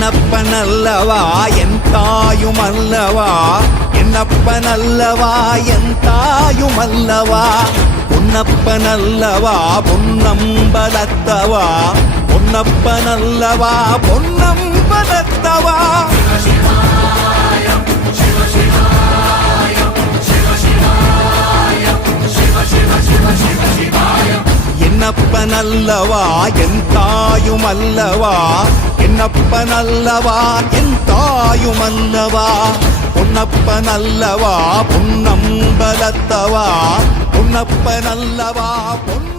என்னப்பனல்லவா என் தாயுமல்லவா என்னப்பனல்லவா என் தாயுமல்லவா பொன்னப்பனல்லவா பொன்னம்பலத்தவா பொன்னப்பனல்லவா பொன்னம்பலத்தவா என்னப்பனல்லவா என் தாயுமல்லவா என்னப்பனல்லவா என் தாயுமல்லவா பொன்னப்பனல்லவா பொன்னம்பலத்தவா பொன்னப்பனல்லவா பொன்ன